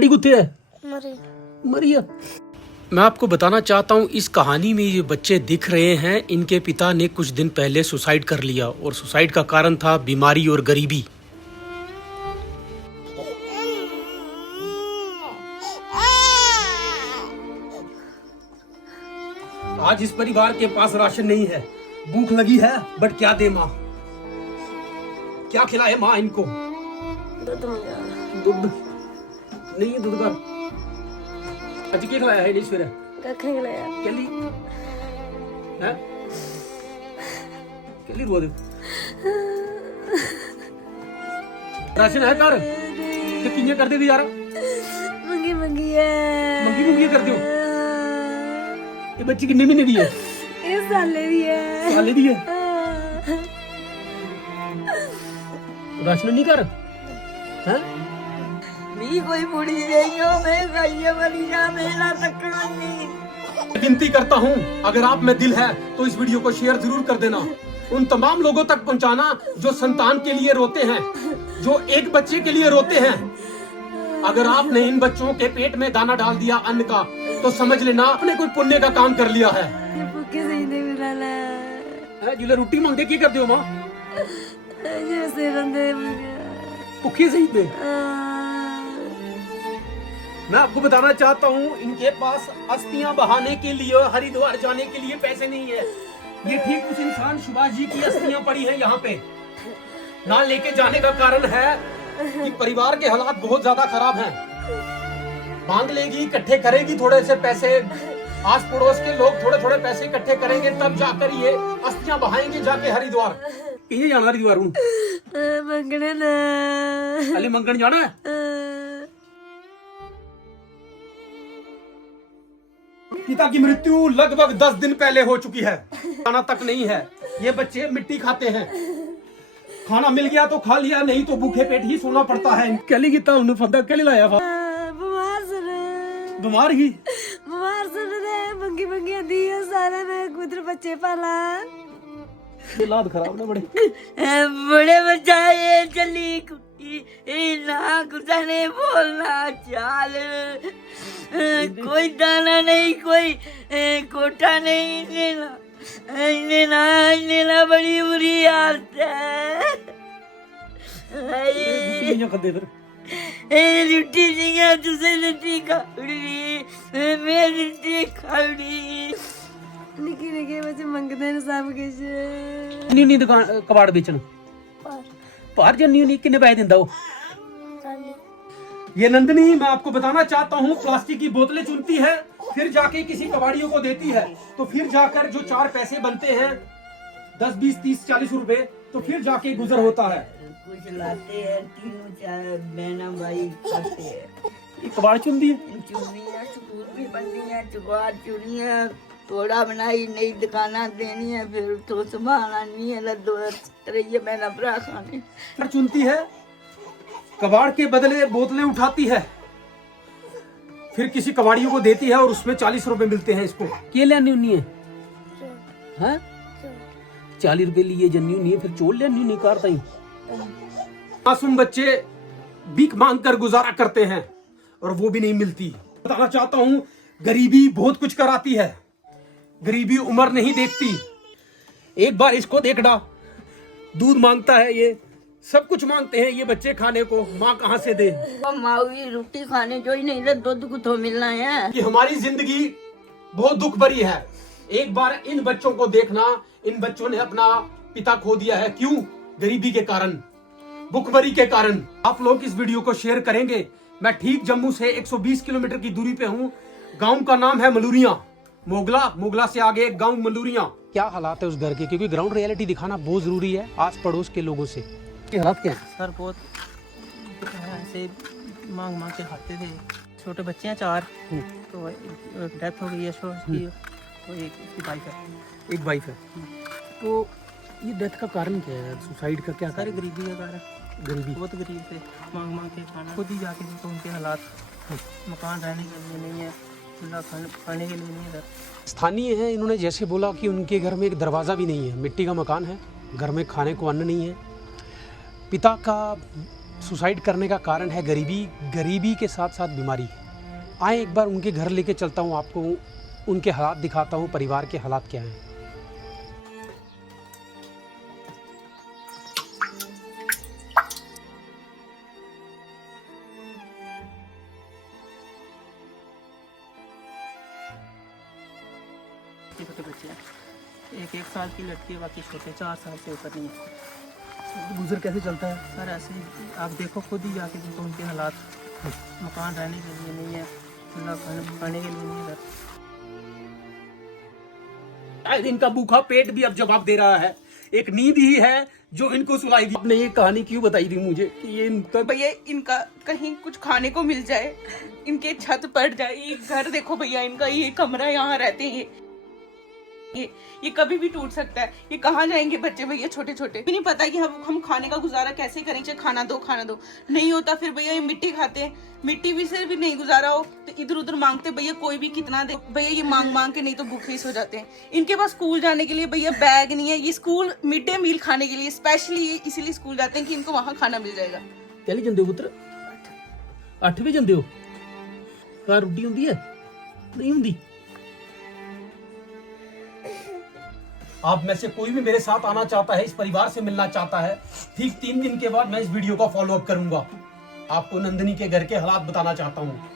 कुत्ते है मरिया। मैं आपको बताना चाहता हूँ इस कहानी में ये बच्चे दिख रहे हैं, इनके पिता ने कुछ दिन पहले सुसाइड कर लिया और सुसाइड का कारण था बीमारी और गरीबी। आज इस परिवार के पास राशन नहीं है, भूख लगी है, बट क्या दे माँ, क्या खिलाए माँ इनको? दूध नहीं है, दूध का आज क्या खिलाया है? ईश्वर केली है, केली रो दे। राशन है कर कि किन्ने कर दे यार? मंगी मंगी है, मंगी कर दो। ये बच्ची कितने महीने की है? ये साले दी है। साले दी है। राशन नहीं कर हैं? मी कोई बुढ़ी नहीं हो, मैं खाइए मरी जा, मेरा सकना नहीं। विनती करता हूँ, अगर आप में दिल है तो इस वीडियो को शेयर जरूर कर देना, उन तमाम लोगों तक पहुँचाना जो संतान के लिए रोते हैं, जो एक बच्चे के लिए रोते हैं। अगर आपने इन बच्चों के पेट में दाना डाल दिया अन्न का, तो समझ लेना आपने कोई पुण्य का काम कर लिया है। भूखे सही दे मिलाला जिले रोटी मांगते की करते हो माँ? जैसे रंदे भूखे सही दे। मैं आपको बताना चाहता हूँ, इनके पास अस्थियां बहाने के लिए, हरिद्वार जाने के लिए पैसे नहीं है। ये ठीक उस इंसान सुभाष जी की अस्थियां पड़ी हैं यहाँ पे। ना लेके जाने का कारण है कि परिवार के हालात बहुत ज्यादा खराब हैं। मांग लेगी, इकट्ठे करेगी थोड़े से पैसे, आस पड़ोस के लोग थोड़े थोड़े पैसे इकट्ठे करेंगे, तब जाकर ये अस्थियां बहाएंगे जाके हरिद्वार। कहीं जाना हरिद्वार? मंगने ना अली मंगन जाना है। पिता की मृत्यु लगभग 10 दिन पहले हो चुकी है, खाना तक नहीं है। ये बच्चे मिट्टी खाते हैं, खाना मिल गया तो खा लिया, नहीं तो भूखे पेट ही सोना पड़ता है। कैली कितना उन्हें फंदा कैली लाया था? बीमार ही बीमार सुन रहे मंगी मंगी दी है सारा, मैं कुदर बच्चे पाला। लाद खराब ना बड़े बड़े बच्चा चली कुटी ना कुछ नहीं बोलना चाल, कोई दाना नहीं, कोई कोटा नहीं, लेना बड़ी बुरी हालत है। लिट्टी नहीं है, तुझे लिट्टी खाड़ी, मैं लिट्टी खाड़ी। निकी निकी बच्चे मंगते हैं सब कुछ। नहीं दुकान कबाड़ बेचन पार जन्नी नहीं, किन्ने पैसे दिंदा वो? ये नंदनी, मैं आपको बताना चाहता हूँ, प्लास्टिक की बोतलें चुनती है, फिर जाके किसी कबाड़ियों को देती है, तो फिर जाकर जो 4 पैसे बनते हैं 10, 20, 30, 40 रुपए, तो फिर जाके गुजर होता है। कुछ लाते हैं, 3-4 बहना भाई खाते हैं। ये कबाड़ चुनती है, चुनिया चूर भी बननी है, चुगार चुनिया थोड़ा बनाई, नई दुकाना देनी है, फिर तो संभालना नहीं है, लद्दो रही मैंने बरा खाने। चुनती है, कबाड़ के बदले बोतलें उठाती है, फिर किसी कबाड़ियों को देती है और उसमें 40 रुपए मिलते हैं इसको। के लेनी उन्नी है 40 रुपए लिए जन्नी उन्नी है, फिर चोल लेनी नहीं करता ही। मासूम बच्चे भीख मांग कर गुजारा करते हैं और वो भी नहीं मिलती। बताना चाहता हूँ, गरीबी बहुत कुछ कराती है, गरीबी उम्र नहीं देखती। एक बार इसको देखना, दूध मांगता है, ये सब कुछ मांगते हैं ये बच्चे खाने को, माँ कहाँ से दे? मावी रोटी खाने जो ही नहीं रहा, दूध को तो मिलना है। कि हमारी जिंदगी बहुत दुख भरी है। एक बार इन बच्चों को देखना, इन बच्चों ने अपना पिता खो दिया है। क्यों? गरीबी के कारण, भुखमरी के कारण। आप लोग इस वीडियो को शेयर करेंगे। मैं ठीक जम्मू से 120 किलोमीटर की दूरी पे हूँ। गांव का नाम है मलूरिया, मोगला से आगे एक गांव मलूरिया। क्या हालात है उस घर के, क्योंकि ग्राउंड रियलिटी दिखाना बहुत जरूरी है आस पड़ोस के लोगों से। क्या हालात क्या है सर? बहुत ऐसे मांग के खाते थे, छोटे बच्चे हैं 4, तो डेथ हो गई है उसकी, तो एक वाइफ है। तो ये डेथ का कारण क्या है? सुसाइड का क्या? सारी गरीबी का कारण, गरीबी, बहुत गरीब थे, मांग के खाना, खुद ही जाके तो उनके हालात, मकान रहने के लिए नहीं है, खाने के लिए नहीं है। स्थानीय है, इन्होंने जैसे बोला कि उनके घर में एक दरवाज़ा भी नहीं है, मिट्टी का मकान है, घर में खाने को अन्न नहीं है। पिता का सुसाइड करने का कारण है गरीबी, गरीबी के साथ साथ बीमारी। आए एक बार उनके घर लेके चलता हूँ, आपको उनके हालात दिखाता हूँ, परिवार के हालात क्या हैं। छोटे बच्चे हैं, एक साल की लड़की है, बाकी छोटे 4 साल से ऊपर नहीं है। गुजर कैसे चलता है? सर ऐसे ही आप देखो खुद ही जाके, देखो उनके हालात, मकान रहने के लिए नहीं है, खाने के लिए नहीं है। शायद इनका भूखा पेट भी अब जवाब दे रहा है। एक नींद ही है जो इनको सुलाई दी। आपने ये कहानी क्यों बताई थी मुझे कि ये इनका भैया इनका कहीं कुछ खाने को मिल जाए, इनके छत पड़ जाए। ये घर देखो भैया, इनका ये कमरा, यहाँ रहते हैं ये कभी भी टूट सकता है। ये कहाँ जाएंगे बच्चे भैया छोटे छोटे, भी नहीं पता कि हम खाने का गुजारा कैसे करेंगे। खाना दो नहीं होता, फिर भैया ये मिट्टी खाते हैं, मिट्टी भी से भी नहीं गुजारा हो तो इधर उधर मांगते। भैया कोई भी कितना दे भैया, ये मांग मांग के नहीं तो भूखे ही सो जाते हैं। इनके पास स्कूल जाने के लिए भैया बैग नहीं है, ये स्कूल मिड डे मील खाने के लिए स्पेशली इसीलिए स्कूल जाते हैं कि इनको वहाँ खाना मिल जाएगा। कहली जंदे हो पुत्र? 8वीं जंदे हो? घर रोटी होंदी है? नहीं होंदी? आप में से कोई भी मेरे साथ आना चाहता है, इस परिवार से मिलना चाहता है, ठीक 3 दिन के बाद मैं इस वीडियो का फॉलो अप करूंगा। आपको नंदिनी के घर के हालात बताना चाहता हूँ।